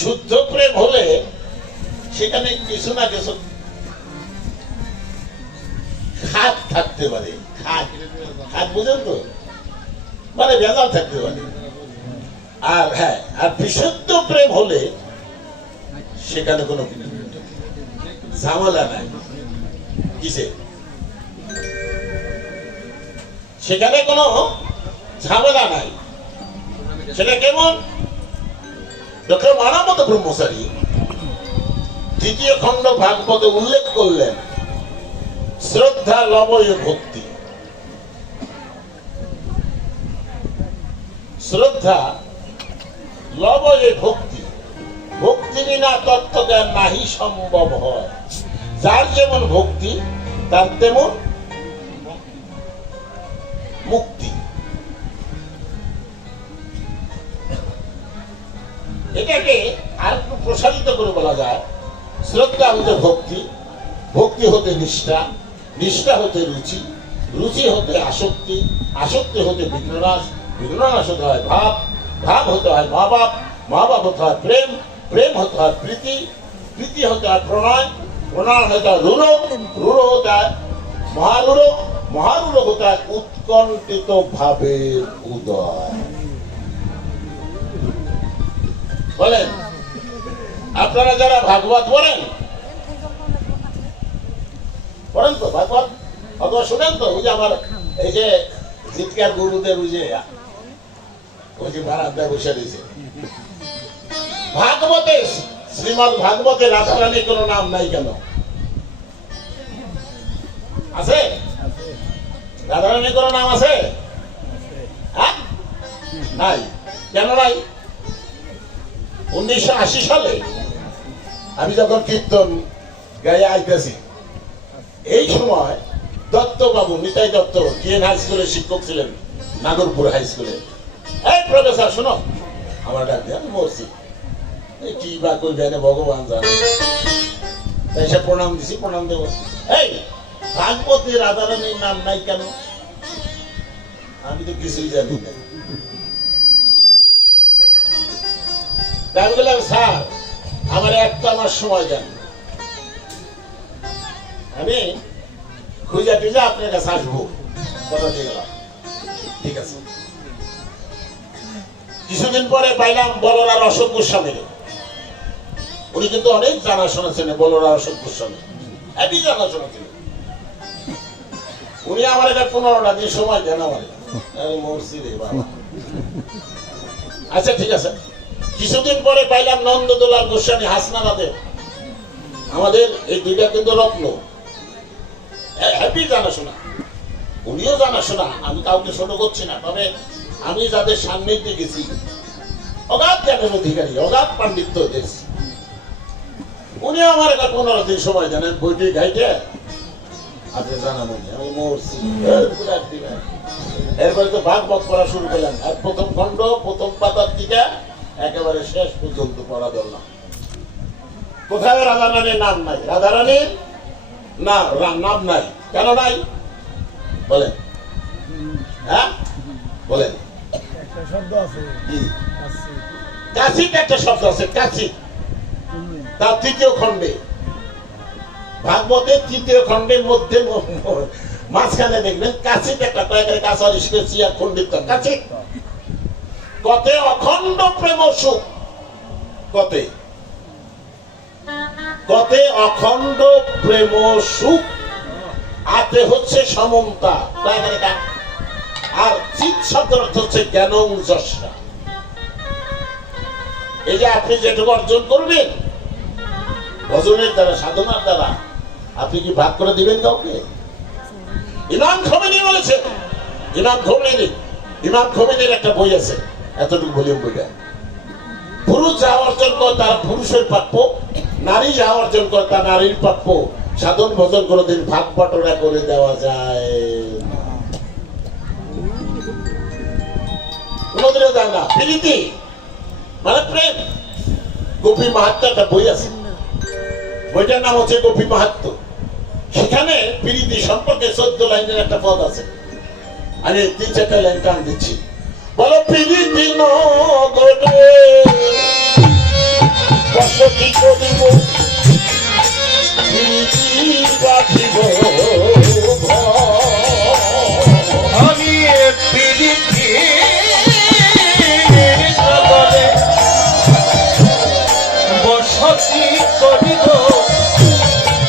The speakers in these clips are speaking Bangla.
শুদ্ধ প্রেম হলে সেখানে কিছু না কিছু খাত থাকতে পারে। খাত খাত বুঝেন তো, মানে ভেজাল থাকতে পারে। আর হ্যাঁ, আর বিশুদ্ধ প্রেম হলে সেখানে কোনো ঝামেলা নাই। কিসে? সেখানে কোনো ঝামেলা নাই। সেটা কেমন? ডক্টর মানবত ব্রহ্মচারী তৃতীয় খণ্ড ভাগবতে উল্লেখ করলেন শ্রদ্ধা লবয় ভক্তি। শ্রদ্ধা লবয় ভক্তি, ভক্তি বিনা তত্ত্বজ্ঞান নাহি সম্ভব হয়। যার যেমন ভক্তি তার তেমন মুক্তি। এটাকে আর একটু প্রসারিত করে বলা যায়, শ্রদ্ধা হতে ভক্তি, ভক্তি হতে নিষ্ঠা, নিষ্ঠা হতে রুচি, রুচি হতে আসক্তি, আসক্তি হতে বিঘ্ননাশ, বিঘ্ননাশ হতে হয় ভাব, ভাব হতে হয় মা বাপ, মা বাপ হতে হয় প্রেম, প্রেম হতে হয় প্রীতি, প্রীতি হতে হয় প্রণয়, প্রণয় হতে হয় রূঢ়, রূঢ় হতে হয় মহারূঢ়, মহারূঢ় হতে হয় উৎকণ্ঠিত ভাবের উদয়। বলেন, আপনারা যারা ভাগবত পড়েন তো ভাগবত অথবা শুনেন তো? ওই যে আমার এই যে জিতকার গুরুদের ওই যে বারান্দায় বসে দিয়েছে ভাগবতে, শ্রীমদ ভাগবতে রাধারানীর কোনো নাম নাই কেন? আছে? রাধারানীর কোনো নাম আছে? হ্যাঁ, নাই। কেন নাই? 1980 সালে আমি যখন কীর্তন গায়ে আইতেছি, এই সময় দত্ত বাবু, নিতাই দত্ত টিএন হাই স্কুলের শিক্ষক ছিলেন, নাগরপুর হাই স্কুলে। এই প্রফেসর শোনো, আমার ডাক দিয়ে, আমি মরছি, কি বা করবে ভগবান জানে। তাই সে প্রণাম দিছি, প্রণাম দেব। এই ভাগবতী রাধারানীর নাম নাই কেন? আমি তো কিছুই জানি না। আমি বললাম, স্যার আমার একটা মাস সময় দেন, আমি খুঁজে টুজে আপনার কাছে আসবো। কথা দিয়ে গেলাম, ঠিক আছে। কিছুদিন পরে পাইলাম বলরার অশোক গোস্বামী। উনি কিন্তু অনেক জানাশোনা ছিলেন, বলরার অশোক গোস্বামী একই জানাশোনা ছিল। উনি আমার এটা 15টা দিন সময় দেন। আমার মরছি রে বাবা। আচ্ছা ঠিক আছে। কিছুদিন পরে পাইলাম নন্দদোলাল গোস্বামী হাসনাবাদের। আমাদের এই দুইটা কিন্তু রত্ন, হ্যাপি জানাশোনা, উনিও জানাশোনা। আমি কাউকে ছোট করছি না, তবে আমি যাদের সান্নিধ্যে গেছি অগাধ জ্ঞানের অধিকারী, অগাধ পাণ্ডিত্য দেশ। উনিও আমার একটা 15 দিন সময় দেন। বইটি গাইতে আপনি জানাবো, আমি মরছি। এরপরে তো ভাগবত পড়া শুরু করলাম, আর প্রথম খণ্ড প্রথম পাতার দিকে একেবারে শেষ পর্যন্ত পড়া ধরলাম। কোথায় রাধারানীর নাম নাই? রাধারানীর নাম নাই কেন নাই বলেন? হ্যাঁ বলেন। একটা শব্দ আছে, কাশিতে একটা শব্দ আছে, কাশি। তার 3য় খণ্ডে, ভাগবতের 3য় খণ্ডের মধ্যে মাঝখানে দেখবেন কাশিতে একটা কয়েকটা কাছার স্পেসিয়াল খণ্ডিত কাশি। কতে অখণ্ড প্রেম সুখ, কতে কতে অখণ্ড প্রেম সুখ, আতে হচ্ছে সমন্তা, আর চিত শব্দের অর্থ হচ্ছে জ্ঞানং যশা। এই যে আপনি যেটুকু অর্জন করবেন ভজনের দ্বারা, সাধনার দ্বারা, আপনি কি ভাগ করে দিবেন কাউকে? ইমাম খোমেনি বলেছে, ইমাম খোমেনির একটা বই আছে, এতটুকু ভলিউম বইটা। পুরুষ যা অর্জন করে তার পুরুষের প্রাপ্য, নারী যা অর্জন করে তার নারীর প্রাপ্য। সাধন ভজন কোনোদিন ভাগ বাটোয়ারা করে দেওয়া যায় না, কোনোদিনও যায় না। প্রীতি মানে প্রেম। গোপী মাহাত্ম্য একটা বই আছে, বইটার নাম হচ্ছে গোপী মাহাত্ম্য। সেখানে প্রীতি সম্পর্কে 14 লাইনের একটা পদ আছে। আমি 3-4টা লাইন টান দিচ্ছি। বলো প্রীতি নগরে বসতি করিব প্রীতি বাঁধিব আমি প্রীতি নগরে বসতি করিব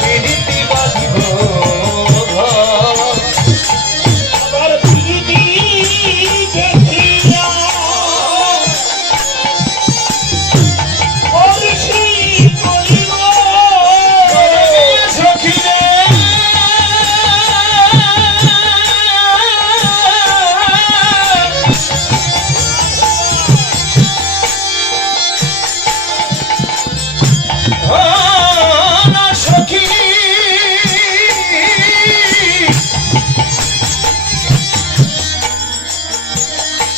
প্রীতি বাঁধিব আমার প্রীতি দেখিয়া বর্ষি করিব সখী রে সখী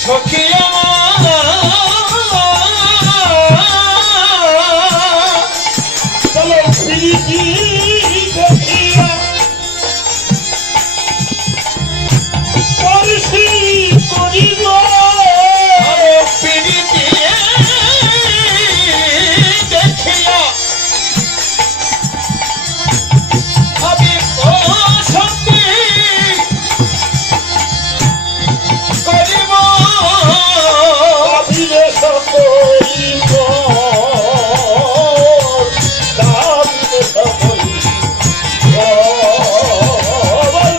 সখী বলো প্রীতি দেখিয়া বর্ষি করিব প্রীতি দেখিয়া আমি সত্যি করিব অভিলেষ করিব দাবিলেষ করিব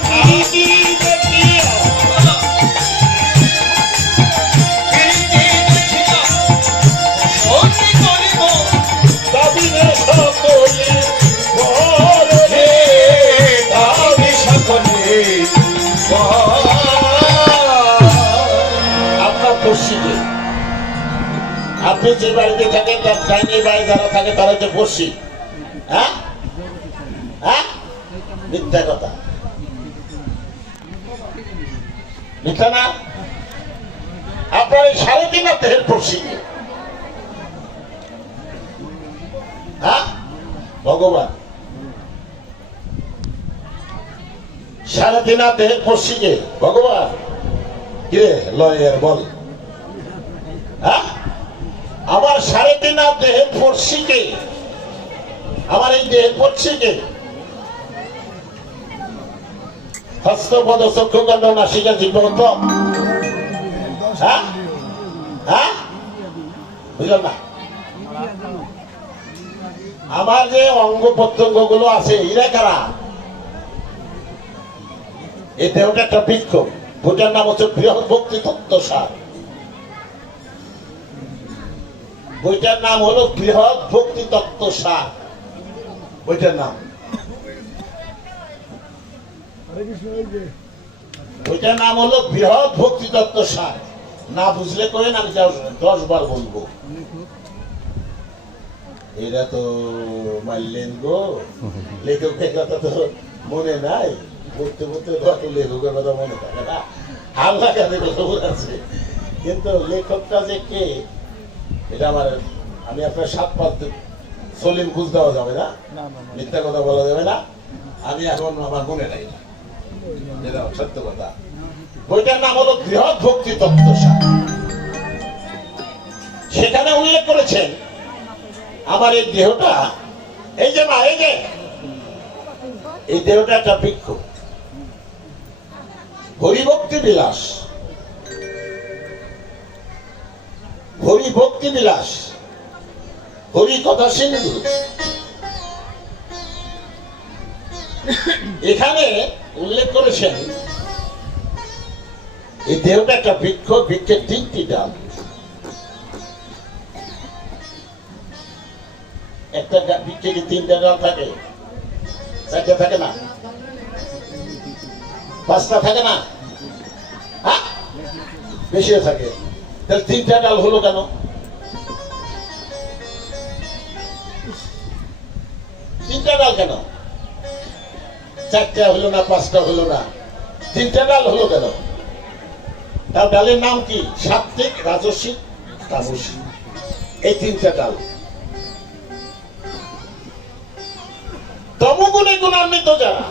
প্রীতি দেখিয়া প্রীতি দেখিয়া সত্যি করিব দাবিলেষ করিব হে আমি সকলে আপনার পড়শিকে আপনি যে বাড়িতে থাকেন তার ডাইনি বাড়ি যারা থাকে তারা হচ্ছে পড়শি। হ্যাঁ হ্যাঁ মিথ্যা কথা, মিথ্যা না। আপনার এই 3.5 দেহের পড়শিকে, হ্যাঁ ভগবান 3.5 দেহের পড়শিকে ভগবান কিরে লয়ের বল। হ্যাঁ আমার 3.5 দেহের পড়শিকে, আমার এই দেহের পড়শিকে হস্তপদ চক্ষুকাণ্ড নাসিকা জীবন্ত। হ্যাঁ হ্যাঁ বুঝলাম না। আমার যে অঙ্গ প্রত্যঙ্গ গুলো আছে এরা কারা? এই দেহটা একটা বৃক্ষ, বইটার নাম হচ্ছে বৃহৎ ভক্তি তত্ত্বসার। বইটার নাম হলো বৃহৎ ভক্তি তত্ত্বসার, বইটার নাম। হরে কৃষ্ণ, এই যে বইটার নাম হলো বৃহৎ ভক্তি তত্ত্বসার। না বুঝলে করেন, আমি 10 বার বলবো। এরা তো মারলেন গো, লেখকের কথা তো মনে নাই, পড়তে পড়তে কত লেখকের কথা মনে থাকে না, হাল্লা কাজে খবর আছে, কিন্তু লেখকটা যে কে এটা আমার, আমি আপনার 7 পাঁচ সলিম খুঁজ দেওয়া যাবে না, মিথ্যা কথা বলা যাবে না। আমি এখন আমার মনে নাই না, এটা সত্য কথা। বইটার নাম হলো বৃহৎ ভক্তি তত্ত্বসার। সেখানে উল্লেখ করেছেন আমার এই দেহটা, এই যে মা, এই যে এই দেহটা একটা বৃক্ষ, হরিভক্তি বিলাস, হরিভক্তি বিলাস, হরি কথা সিন্ধু। এখানে উল্লেখ করেছেন এই দেহটা একটা বৃক্ষ, বৃক্ষের 3টি ডাল। একটা বৃক্ষে কি 3টা ডাল থাকে? 4টা থাকে না? 5টা থাকে না? হ্যাঁ বেশিও থাকে। তাহলে 3টা ডাল হলো কেন? 3টা ডাল কেন? 4টা হলো না, 5টা হলো না, 3টা ডাল হলো কেন? তার ডালের নাম কি? সাত্ত্বিক, রাজসিক, তামসিক, এই 3টা ডাল। তমগুণে গুণান্বিত যারা,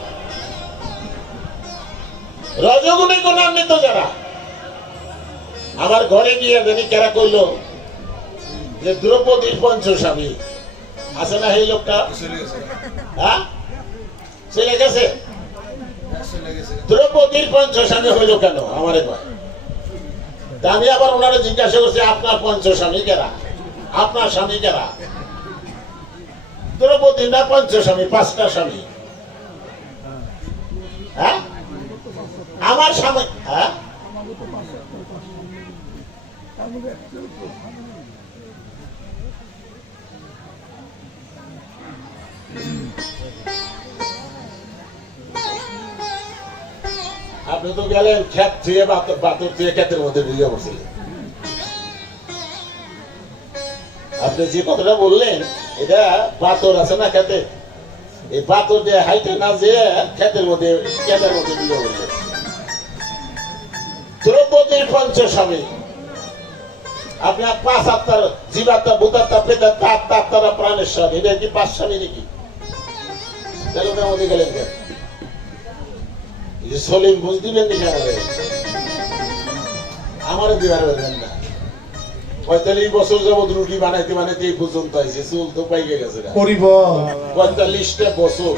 রজগুণে গুণান্বিত যারা, আমার ঘরে গিয়ে জানি কেরা কইলো যে দ্রৌপদীর পঞ্চস্বামী আছে না এই লোকটা, হ্যাঁ চলে গেছে। দ্রৌপদীর পঞ্চস্বামী হইল কেন আমার এবার? তা আমি আবার ওনারা জিজ্ঞাসা করছি আপনার পঞ্চস্বামী কেরা, আপনার স্বামী কেরা? দ্রৌপদী না পঞ্চস্বামী, পাঁচটা স্বামী। হ্যাঁ আমার স্বামী, হ্যাঁ আপনি তো গেলেন ক্ষেত ধুয়ে বাতর ধুয়ে ক্ষেতের মধ্যে ঢুকে পড়ছিলেন। আপনি যে কথাটা বললেন এটা বাতর আছে না খেতে, এই বাতর দিয়ে হাইতে না যে ক্ষেতের মধ্যে ঢুকে পড়লেন। দ্রৌপদীর পঞ্চস্বামী, আপনার পাঁচ আত্মার, জীবাত্মা, ভূতাত্মা, প্রেতাত্মা, আত্মা, আত্মারা প্রাণেশ্বর, এটা কি পাঁচ স্বামী নাকি? তাহলে ওটার মধ্যে গেলেন কেন? সলিম বুঝ দিবেন দেখে আমার দিবার পারবেন না। 45 বছর যাবত রুটি বানাইতে বানাইতে এই পর্যন্ত আইছে, চুল তো পাইকে গেছে 45টা বছর।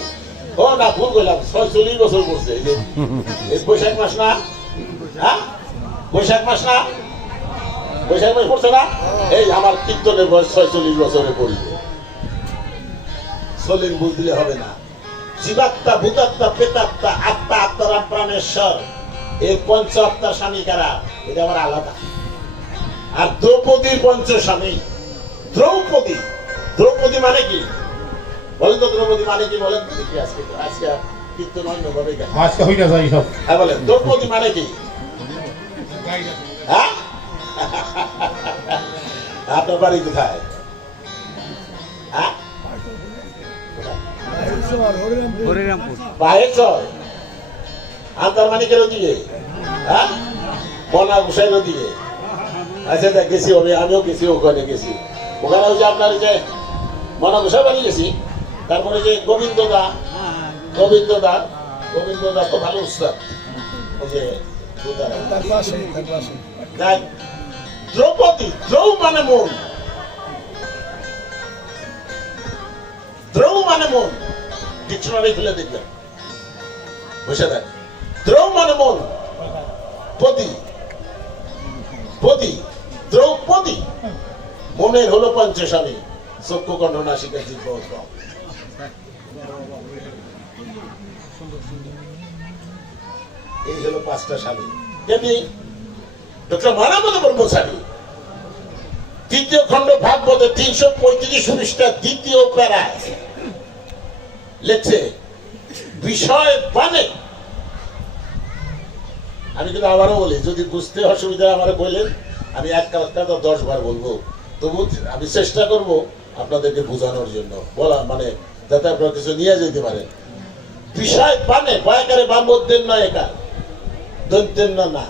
ও না ভুল করলাম, 46 বছর করছে। এই বৈশাখ মাস না, হ্যাঁ বৈশাখ মাস না, বৈশাখ মাস পড়ছে না, এই আমার কীর্তনের বয়স 46 বছরে পড়িব। সলিম বুঝ দিলে হবে না। জীবাত্মা, ভূতাত্মা, প্রেতাত্মা, আত্মা, আত্মারা প্রাণেশ্বর, এই পঞ্চ আত্মার স্বামী কারা, এটা আমার আলাদা। আর দ্রৌপদীর পঞ্চস্বামী, দ্রৌপদী, দ্রৌপদী মানে কি বলেন তো? দ্রৌপদী মানে কি বলেন তো দেখি? আজকে কীর্তন অন্যভাবে আজকে হই না যাই সব। হ্যাঁ বলেন, দ্রৌপদী মানে কি? হ্যাঁ আপনার বাড়ি কোথায়? হ্যাঁ বাহেশ্বর, আন্দারমানিকের ওদিকে, হ্যাঁ বনা গোসাইর ওদিকে। আচ্ছা দেখ গেছি, আমিও গেছি, ওখানে গেছি। ওখানে হচ্ছে আপনার যে মনা গোসাই বাড়ি গেছি, তারপরে যে গোবিন্দদা তো ভালো উস্তাদ। ওই যে দ্রৌপদী, দ্রৌ মানে মন, দ্রৌ মানে মন। ডিকশনারি খুলে দেখবেন, বসে দেখ। দ্রৌ মানে মন, পদি, পদি, দ্রৌপদী। মনের হলো পঞ্চস্বামী, চক্ষু, কণ্ঠ, নাসিকা, জিহ্বা, উদর। এই হলো পাঁচটা স্বামী। যেটি ডক্টর মানবত ব্রহ্মচারী তৃতীয় খণ্ড ভাগবতের 335 পৃষ্ঠা দ্বিতীয় প্যারায় লেখছে, বিষয় পানে। আমি কিন্তু আবারও বলি, যদি বুঝতে অসুবিধা আমার বললেন, আমি এক কথা 10 বার বলবো, তবু আমি চেষ্টা করব আপনাদেরকে বোঝানোর জন্য, বলা মানে যাতে আপনারা কিছু নিয়ে যেতে পারেন। বিষয় পানে, বয়াকারে বা মধ্যের না, একার দন্তের না,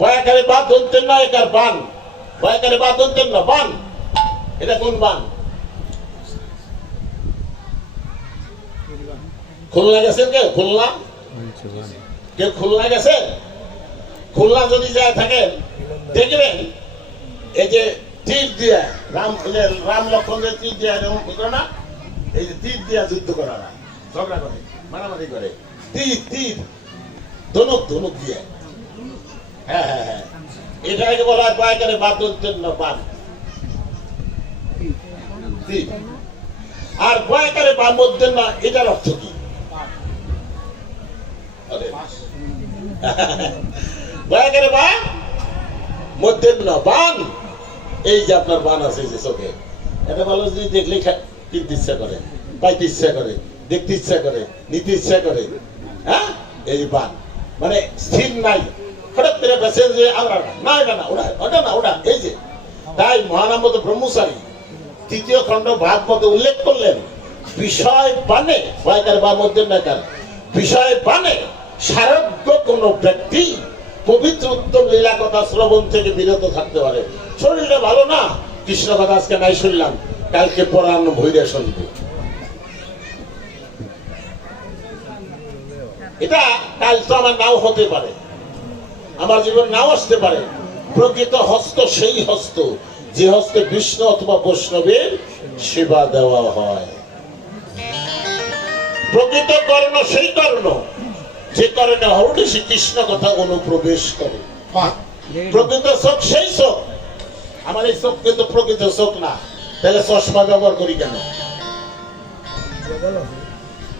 বয়াকারে বা দন্তের না, একার বান, বয়াকারে বা দন্তের না, বান। এটা কোন বান? খুলনা গেছেন কেউ? খুলনা কেউ খুলনা গেছেন? খুলনা যদি যায় থাকেন, দেখবেন এই যে তীর দিয়া রাম লক্ষ্মণ যে তীর দিয়া না, এই যে তীর দিয়া যুদ্ধ করা না, ঝগড়া করে, মারামারি করে, তীর ধনুক দিয়ে। হ্যাঁ হ্যাঁ হ্যাঁ, এটাকে বলা হয় পায়কারে বাদন্তের না, বান। আর বয়াকারে বা মধ্যে না, এটার অর্থ কি? বয়াকারে বা মধ্যে না, বান। এই যে আপনার বান আছে যে চোখে, এটা ভালো যদি দেখলে কিনতে ইচ্ছা করে, পাইতে ইচ্ছা করে, দেখতে ইচ্ছা করে, নিতে ইচ্ছা করে। হ্যাঁ, এই বান মানে স্থির নাই, হঠাৎ করে বেসে যে আমরা না, এটা না, ওটা না, ওটা এই যে। তাই মহানামত ব্রহ্মচারী তৃতীয় খণ্ড ভাগবতে উল্লেখ করলেন, বিষয় বানে, বয়াকার বা মধ্যে নাকার, বিষয় বানে সারোগ্য কোন ব্যক্তি পবিত্র উত্তম লীলা কথা শ্রবণ থেকে বিরত থাকতে পারে। শরীরটা ভালো না, কৃষ্ণ কথা আজকে নাই শুনলাম, কালকে পরান্ন ভৈরা শুনবো। এটা কাল তো আমার নাও হতে পারে, আমার জীবন নাও আসতে পারে। প্রকৃত হস্ত সেই হস্ত যে হস্তে বিষ্ণু অথবা বৈষ্ণবের সেবা দেওয়া হয়। প্রকৃত কর্ণ সেই কর্ণ যে কারণে হরণে শ্রীকৃষ্ণ কথা অনুপ্রবেশ করে। প্রকৃত চোখ সেই চোখ, আমার এই চোখ কিন্তু প্রকৃত চোখ না, তাহলে চশমা ব্যবহার করি কেন?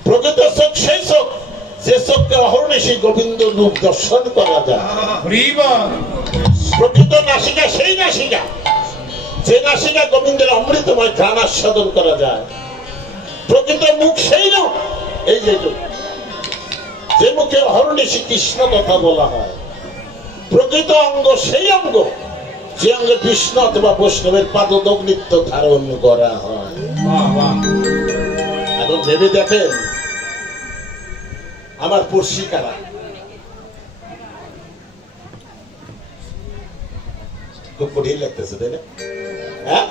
প্রকৃত চোখ সেই চোখ যে চোখকে অহরণে সেই গোবিন্দ রূপ দর্শন করা যায়। প্রকৃত নাসিকা সেই নাসিকা যে নাসিকা গোবিন্দের অমৃতময় গান আস্বাদন করা যায়। প্রকৃত মুখ সেই মুখ, এই যে মুখে অহরণে শ্রীকৃষ্ণ কথা বলা হয়। প্রকৃত অঙ্গ সেই অঙ্গ যে অঙ্গে বিষ্ণু অথবা বৈষ্ণবের পাদদক নিত্য ধারণ করা হয়। এখন ভেবে দেখেন আমার পড়শি কারা? খুব কঠিন লাগতেছে তাই না? হ্যাঁ,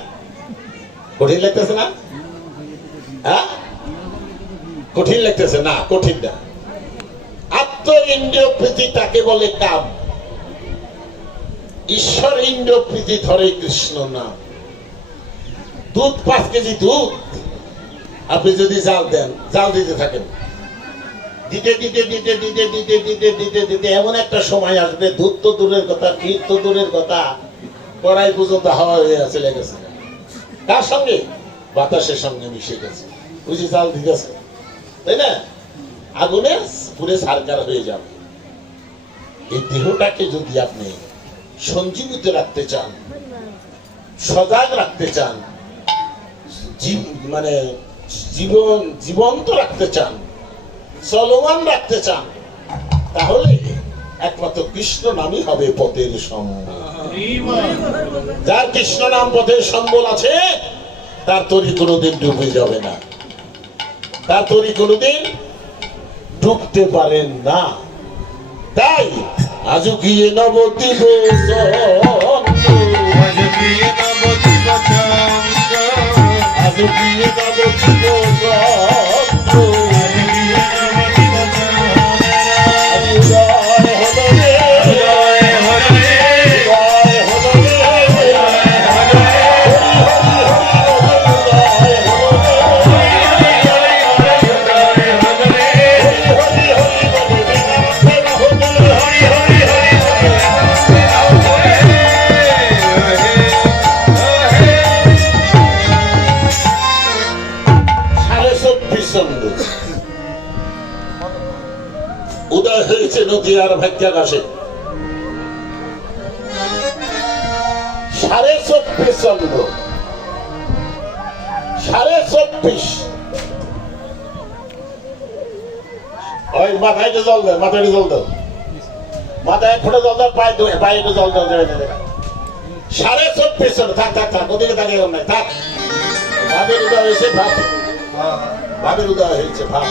কঠিন লাগতেছে না? হ্যাঁ, কঠিন লাগতেছে না? কঠিন না। আত্ম ইন্দ্রিয় প্রীতি তাকে বলে কাম। ঈশ্বর ইন্দ্রিয় প্রীতি ধরে কৃষ্ণ নাম। দুধ 5 কেজি দুধ আপনি যদি জাল দেন, জাল দিতে থাকেন, দিতে দিতে দিতে দিতে দিতে দিতে দিতে দিতে এমন একটা সময় আসবে, দুধ তো দূরের কথা, ক্ষীর তো দূরের কথা, কড়াই পর্যন্ত হাওয়া হয়ে চলে গেছে। কার সঙ্গে? বাতাসের সঙ্গে মিশে গেছে। বুঝি জাল দিতেছে তাই না? আগুনে পুরে সারকার হয়ে যাবে। এই দেহটাকে যদি আপনি সঞ্জীবিত রাখতে চান, সজাগ রাখতে চান, মানে জীবন্ত রাখতে চান, চলমান রাখতে চান, তাহলে একমাত্র কৃষ্ণ নামই হবে পথের সম্বল। যার কৃষ্ণ নাম পথের সম্বল আছে তার তরি কোনোদিন ডুবে যাবে না, তার তরি কোনোদিন ডুবতে পারেন না। তাই আজও গিয়ে নবদ্বীপ আজও গিয়ে নবদ্বীপ উদয় হয়েছে নদীয়ার ভাগ্যাকাশে। 24.5 চন্দ্র, 24.5। ওই মাথায় একটু জল দেন, মাথায় একটু জল দেন, মাথায় 1 ফোঁটা জল দেন, পায়ে একটু জল দেন। 24.5 চন্দ্র। থাক থাক থাক, ওদিকে তাকিয়ে নাই, থাক। ভাবের উদয় হয়েছে, ভাব, ভাবের উদয় হয়েছে, ভাব।